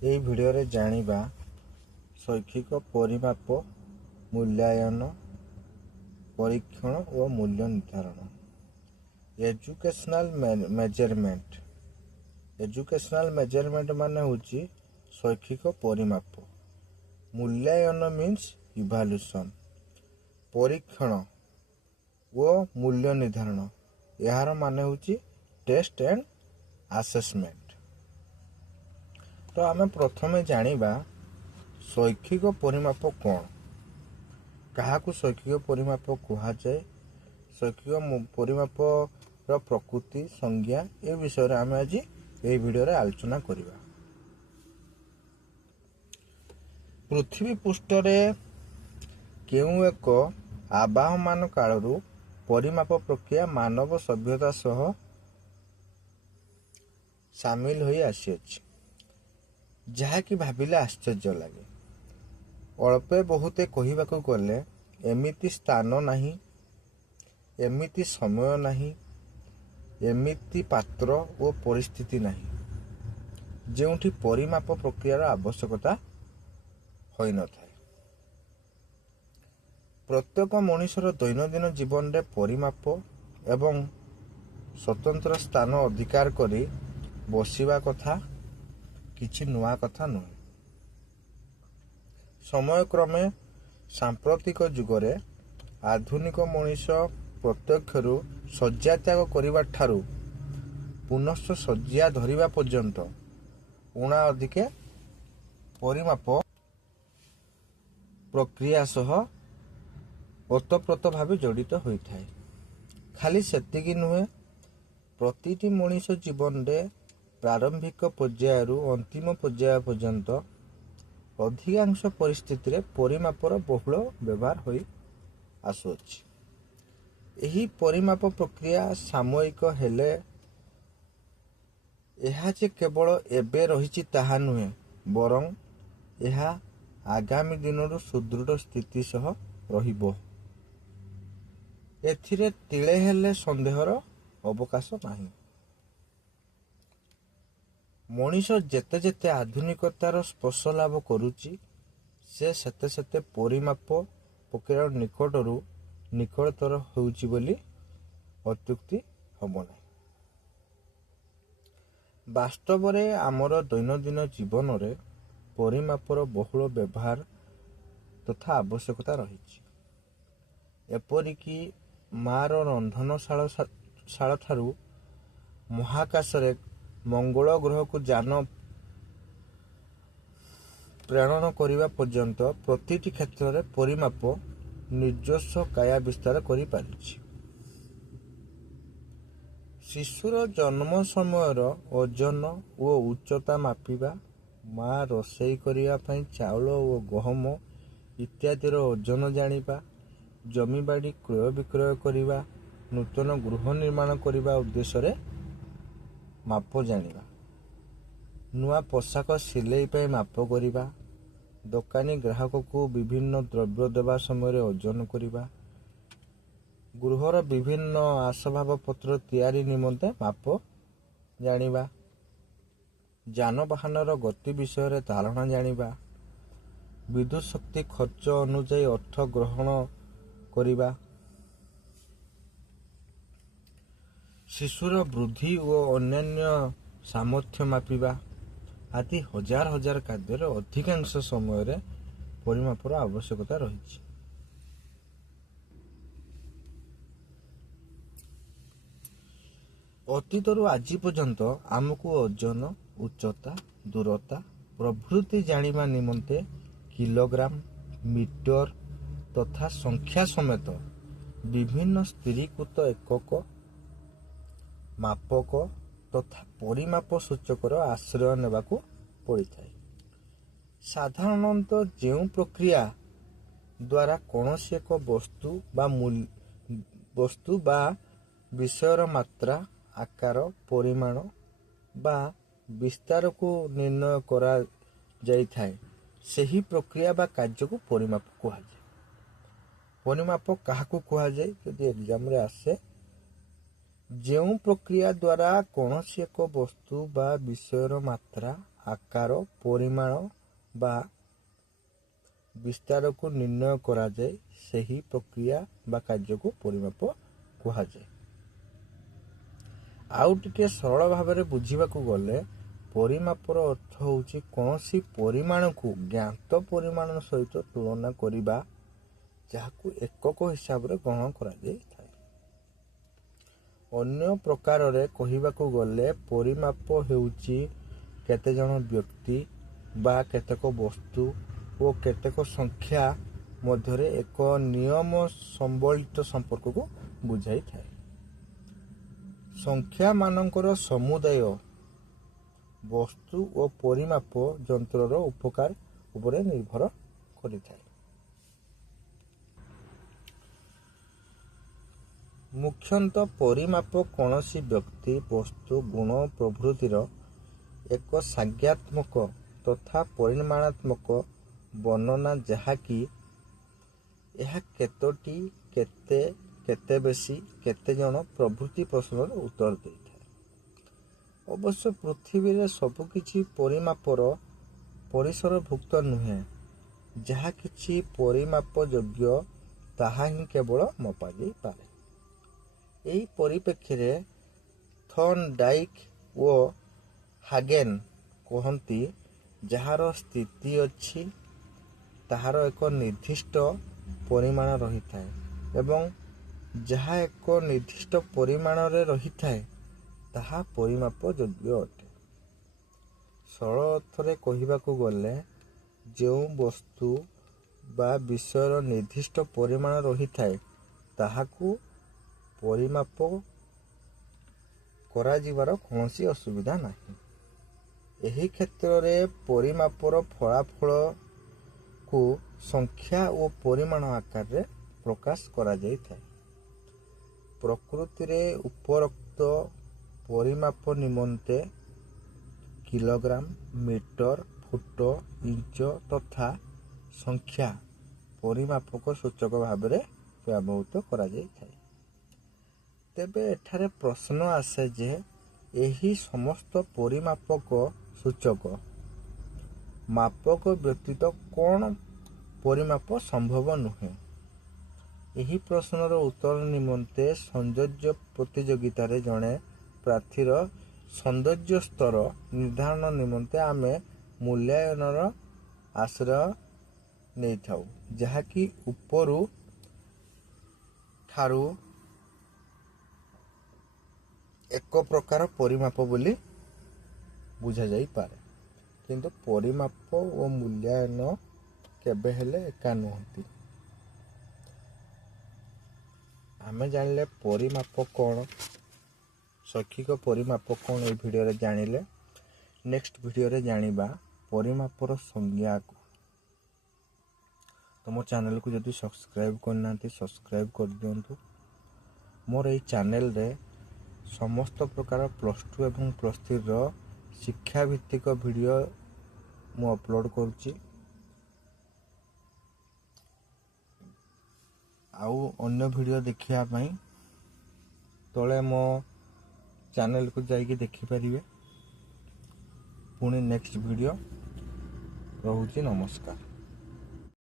ଏହି ଭିଡ଼ିଓରେ ଜାଣିବା ଶୈକ୍ଷିକ ପରିମାପ, ମୂଲ୍ୟାୟନ, ପରୀକ୍ଷଣ ଓ ମୂଲ୍ୟ ନିର୍ଦ୍ଧାରଣ। ଏଜୁକେଶନାଲ ମେଜରମେଣ୍ଟ ମାନେ ହେଉଛି ଶୈକ୍ଷିକ ପରିମାପ। ମୂଲ୍ୟାୟନ ମିନ୍ସ ଇଭାଲୁସନ। ପରୀକ୍ଷଣ ଓ ମୂଲ୍ୟ ନିର୍ଦ୍ଧାରଣ, ଏହାର ମାନେ ହେଉଛି ଟେଷ୍ଟ ଆଣ୍ଡ ଆସେସମେଣ୍ଟ। ତ ଆମେ ପ୍ରଥମେ ଜାଣିବା ଶୈକ୍ଷିକ ପରିମାପ କ'ଣ, କାହାକୁ ଶୈକ୍ଷିକ ପରିମାପ କୁହାଯାଏ, ଶୈକ୍ଷିକ ପରିମାପର ପ୍ରକୃତି, ସଂଜ୍ଞା ଏ ବିଷୟରେ ଆମେ ଆଜି ଏହି ଭିଡ଼ିଓରେ ଆଲୋଚନା କରିବା। ପୃଥିବୀ ପୃଷ୍ଠରେ କେଉଁ ଏକ ଆବାହମାନ କାଳରୁ ପରିମାପ ପ୍ରକ୍ରିୟା ମାନବ ସଭ୍ୟତା ସହ ସାମିଲ ହୋଇ ଆସିଅଛି, ଯାହାକି ଭାବିଲେ ଆଶ୍ଚର୍ଯ୍ୟ ଲାଗେ। ଅଳ୍ପେ ବହୁତେ କହିବାକୁ ଗଲେ ଏମିତି ସ୍ଥାନ ନାହିଁ, ଏମିତି ସମୟ ନାହିଁ, ଏମିତି ପାତ୍ର ଓ ପରିସ୍ଥିତି ନାହିଁ ଯେଉଁଠି ପରିମାପ ପ୍ରକ୍ରିୟାର ଆବଶ୍ୟକତା ହୋଇନଥାଏ। ପ୍ରତ୍ୟେକ ମଣିଷର ଦୈନନ୍ଦିନ ଜୀବନରେ ପରିମାପ ଏବଂ ସ୍ୱତନ୍ତ୍ର ସ୍ଥାନ ଅଧିକାର କରି ବସିବା କଥା କିଛି ନୂଆ କଥା ନୁହେଁ। ସମୟକ୍ରମେ ସାମ୍ପ୍ରତିକ ଯୁଗରେ ଆଧୁନିକ ମଣିଷ ପ୍ରତ୍ୟକ୍ଷରୁ ଶଯ୍ୟା ତ୍ୟାଗ କରିବା ଠାରୁ ପୁନଶ୍ଚ ଶଯ୍ୟା ଧରିବା ପର୍ଯ୍ୟନ୍ତ ଊଣା ଅଧିକେ ପରିମାପ ପ୍ରକ୍ରିୟା ସହ ଓତପ୍ରୋତ ଭାବେ ଜଡ଼ିତ ହୋଇଥାଏ। ଖାଲି ସେତିକି ନୁହେଁ, ପ୍ରତିଟି ମଣିଷ ଜୀବନରେ ପ୍ରାରମ୍ଭିକ ପର୍ଯ୍ୟାୟରୁ ଅନ୍ତିମ ପର୍ଯ୍ୟାୟ ପର୍ଯ୍ୟନ୍ତ ଅଧିକାଂଶ ପରିସ୍ଥିତିରେ ପରିମାପର ବହୁଳ ବ୍ୟବହାର ହୋଇ ଆସୁଅଛି। ଏହି ପରିମାପ ପ୍ରକ୍ରିୟା ସାମୟିକ ହେଲେ ଏହା ଯେ କେବଳ ଏବେ ରହିଛି ତାହା ନୁହେଁ, ବରଂ ଏହା ଆଗାମୀ ଦିନରୁ ସୁଦୃଢ଼ ସ୍ଥିତି ସହ ରହିବ। ଏଥିରେ ତିଳେ ହେଲେ ସନ୍ଦେହର ଅବକାଶ ନାହିଁ। ମଣିଷ ଯେତେ ଯେତେ ଆଧୁନିକତାର ସ୍ପର୍ଶ ଲାଭ କରୁଛି, ସେ ସେତେ ସେତେ ପରିମାପ ପ୍ରକ୍ରିୟାର ନିକଟରୁ ନିକଟତର ହେଉଛି ବୋଲି ଅତ୍ୟୁକ୍ତି ହେବ ନାହିଁ। ବାସ୍ତବରେ ଆମର ଦୈନନ୍ଦିନ ଜୀବନରେ ପରିମାପର ବହୁଳ ବ୍ୟବହାର ତଥା ଆବଶ୍ୟକତା ରହିଛି। ଏପରିକି ମା'ର ରନ୍ଧନଶାଳ ଠାରୁ ମହାକାଶରେ ମଙ୍ଗଳ ଗ୍ରହକୁ ଯାନ ପ୍ରେରଣ କରିବା ପର୍ଯ୍ୟନ୍ତ ପ୍ରତିଟି କ୍ଷେତ୍ରରେ ପରିମାପ ନିଜସ୍ୱ କାୟା ବିସ୍ତାର କରିପାରିଛି। ଶିଶୁର ଜନ୍ମ ସମୟର ଓଜନ ଓ ଉଚ୍ଚତା ମାପିବା, ମା ରୋଷେଇ କରିବା ପାଇଁ ଚାଉଳ ଓ ଗହମ ଇତ୍ୟାଦିର ଓଜନ ଜାଣିବା, ଜମିବାଡ଼ି କ୍ରୟ ବିକ୍ରୟ କରିବା, ନୂତନ ଗୃହ ନିର୍ମାଣ କରିବା ଉଦ୍ଦେଶ୍ୟରେ ମାପ ଜାଣିବା, ନୂଆ ପୋଷାକ ସିଲେଇ ପାଇଁ ମାପ କରିବା, ଦୋକାନୀ ଗ୍ରାହକକୁ ବିଭିନ୍ନ ଦ୍ରବ୍ୟ ଦେବା ସମୟରେ ଓଜନ କରିବା, ଗୃହର ବିଭିନ୍ନ ଆସବାବପତ୍ର ତିଆରି ନିମନ୍ତେ ମାପ ଜାଣିବା, ଯାନବାହନର ଗତି ବିଷୟରେ ଧାରଣା ଜାଣିବା, ବିଦ୍ୟୁତ୍ ଶକ୍ତି ଖର୍ଚ୍ଚ ଅନୁଯାୟୀ ଅର୍ଥ ଗ୍ରହଣ କରିବା, ଶିଶୁର ବୃଦ୍ଧି ଓ ଅନ୍ୟାନ୍ୟ ସାମର୍ଥ୍ୟ ମାପିବା ଆଦି ହଜାର ହଜାର କାର୍ଯ୍ୟରେ ଅଧିକାଂଶ ସମୟରେ ପରିମାପର ଆବଶ୍ୟକତା ରହିଛି। ଅତୀତରୁ ଆଜି ପର୍ଯ୍ୟନ୍ତ ଆମକୁ ଓଜନ, ଉଚ୍ଚତା, ଦୂରତା ପ୍ରଭୃତି ଜାଣିବା ନିମନ୍ତେ କିଲୋଗ୍ରାମ, ମିଟର ତଥା ସଂଖ୍ୟା ସମେତ ବିଭିନ୍ନ ସ୍ଥିରୀକୃତ ଏକକ, ମାପକ ତଥା ପରିମାପ ସୂଚକର ଆଶ୍ରୟ ନେବାକୁ ପଡ଼ିଥାଏ। ସାଧାରଣତଃ ଯେଉଁ ପ୍ରକ୍ରିୟା ଦ୍ୱାରା କୌଣସି ଏକ ବସ୍ତୁ ବା ବିଷୟର ମାତ୍ରା, ଆକାର, ପରିମାଣ ବା ବିସ୍ତାରକୁ ନିର୍ଣ୍ଣୟ କରାଯାଇଥାଏ, ସେହି ପ୍ରକ୍ରିୟା ବା କାର୍ଯ୍ୟକୁ ପରିମାପ କୁହାଯାଏ। ପରିମାପ କାହାକୁ କୁହାଯାଏ? ଯଦି ଏକ୍ଜାମରେ ଆସେ, ଯେଉଁ ପ୍ରକ୍ରିୟା ଦ୍ୱାରା କୌଣସି ଏକ ବସ୍ତୁ ବା ବିଷୟର ମାତ୍ରା, ଆକାର, ପରିମାଣ ବା ବିସ୍ତାରକୁ ନିର୍ଣ୍ଣୟ କରାଯାଏ ସେହି ପ୍ରକ୍ରିୟା ବା କାର୍ଯ୍ୟକୁ ପରିମାପ କୁହାଯାଏ। ଆଉ ଟିକେ ସରଳ ଭାବରେ ବୁଝିବାକୁ ଗଲେ ପରିମାପର ଅର୍ଥ ହେଉଛି କୌଣସି ପରିମାଣକୁ ଜ୍ଞାତ ପରିମାଣ ସହିତ ତୁଳନା କରିବା, ଯାହାକୁ ଏକକ ହିସାବରେ ଗ୍ରହଣ କରାଯାଇଥାଏ। ଅନ୍ୟ ପ୍ରକାରରେ କହିବାକୁ ଗଲେ ପରିମାପ ହେଉଛି କେତେଜଣ ବ୍ୟକ୍ତି ବା କେତେକ ବସ୍ତୁ ଓ କେତେକ ସଂଖ୍ୟା ମଧ୍ୟରେ ଏକ ନିୟମ ସମ୍ବଳିତ ସମ୍ପର୍କକୁ ବୁଝାଇଥାଏ। ସଂଖ୍ୟାମାନଙ୍କର ସମୁଦାୟ ବସ୍ତୁ ଓ ପରିମାପ ଯନ୍ତ୍ରର ଉପକାର ଉପରେ ନିର୍ଭର କରିଥାଏ। ମୁଖ୍ୟତଃ ପରିମାପ କୌଣସି ବ୍ୟକ୍ତି, ବସ୍ତୁ, ଗୁଣ ପ୍ରଭୃତିର ଏକ ସଂଜ୍ଞାତ୍ମକ ତଥା ପରିମାଣାତ୍ମକ ବର୍ଣ୍ଣନା, ଯାହାକି ଏହା କେତୋଟି, କେତେ, କେତେ ବେଶୀ, କେତେ ଜଣ ପ୍ରଭୃତି ପ୍ରଶ୍ନର ଉତ୍ତର ଦେଇଥାଏ। ଅବଶ୍ୟ ପୃଥିବୀରେ ସବୁକିଛି ପରିମାପର ପରିସରଭୁକ୍ତ ନୁହେଁ। ଯାହା କିଛି ପରିମାପ ଯୋଗ୍ୟ ତାହା ହିଁ କେବଳ ମପାଯାଇପାରେ। ଏହି ପରିପ୍ରେକ୍ଷୀରେ ଥର୍ନଡାଇକ୍ ଓ ହାଗେନ୍ କହନ୍ତି, ଯାହାର ସ୍ଥିତି ଅଛି ତାହାର ଏକ ନିର୍ଦ୍ଦିଷ୍ଟ ପରିମାଣ ରହିଥାଏ ଏବଂ ଯାହା ଏକ ନିର୍ଦ୍ଦିଷ୍ଟ ପରିମାଣରେ ରହିଥାଏ ତାହା ପରିମାପ ଯୋଗ୍ୟ ଅଟେ। ସରଳ ଅର୍ଥରେ କହିବାକୁ ଗଲେ ଯେଉଁ ବସ୍ତୁ ବା ବିଷୟର ନିର୍ଦ୍ଦିଷ୍ଟ ପରିମାଣ ରହିଥାଏ ତାହାକୁ ପରିମାପ କରାଯିବାର କୌଣସି ଅସୁବିଧା ନାହିଁ। ଏହି କ୍ଷେତ୍ରରେ ପରିମାପର ଫଳାଫଳକୁ ସଂଖ୍ୟା ଓ ପରିମାଣ ଆକାରରେ ପ୍ରକାଶ କରାଯାଇଥାଏ। ପ୍ରକୃତିରେ ଉପରୋକ୍ତ ପରିମାପ ନିମନ୍ତେ କିଲୋଗ୍ରାମ, ମିଟର, ଫୁଟ, ଇଞ୍ଚ ତଥା ସଂଖ୍ୟା ପରିମାପକ ସୂଚକ ଭାବରେ ବ୍ୟବହୃତ କରାଯାଇଥାଏ। ତେବେ ଏଠାରେ ପ୍ରଶ୍ନ ଆସେ ଯେ ଏହି ସମସ୍ତ ପରିମାପକ ସୂଚକ ମାପକ ବ୍ୟତୀତ କ'ଣ ପରିମାପ ସମ୍ଭବ ନୁହେଁ? ଏହି ପ୍ରଶ୍ନର ଉତ୍ତର ନିମନ୍ତେ ସୌନ୍ଦର୍ଯ୍ୟ ପ୍ରତିଯୋଗିତାରେ ଜଣେ ପ୍ରାର୍ଥୀର ସୌନ୍ଦର୍ଯ୍ୟ ସ୍ତର ନିର୍ଦ୍ଧାରଣ ନିମନ୍ତେ ଆମେ ମୂଲ୍ୟାୟନର ଆଶ୍ରୟ ନେଇଥାଉ, ଯାହାକି ଉପରୁ ଠାରୁ ଏକ ପ୍ରକାର ପରିମାପ ବୋଲି ବୁଝାଯାଇପାରେ। କିନ୍ତୁ ପରିମାପ ଓ ମୂଲ୍ୟାୟନ କେବେ ହେଲେ ଏକା ନୁହନ୍ତି। ଆମେ ଜାଣିଲେ ପରିମାପ କ'ଣ, ଶୈକ୍ଷିକ ପରିମାପ କ'ଣ ଏହି ଭିଡ଼ିଓରେ ଜାଣିଲେ। ନେକ୍ସଟ ଭିଡ଼ିଓରେ ଜାଣିବା ପରିମାପର ସଂଜ୍ଞା କ'ଣ। ତ ମୋ ଚ୍ୟାନେଲକୁ ଯଦି ସବସ୍କ୍ରାଇବ୍ କରିନାହାନ୍ତି ସବସ୍କ୍ରାଇବ୍ କରିଦିଅନ୍ତୁ। ମୋର ଏହି ଚ୍ୟାନେଲରେ ସମସ୍ତ ପ୍ରକାର +2 ଏବଂ +3ର ଶିକ୍ଷାଭିତ୍ତିକ ଭିଡ଼ିଓ ମୁଁ ଅପଲୋଡ଼ କରୁଛି। ଆଉ ଅନ୍ୟ ଭିଡ଼ିଓ ଦେଖିବା ପାଇଁ ତଳେ ମୋ ଚ୍ୟାନେଲକୁ ଯାଇକି ଦେଖିପାରିବେ। ପୁଣି ନେକ୍ସଟ ଭିଡ଼ିଓ ରହୁଛି। ନମସ୍କାର।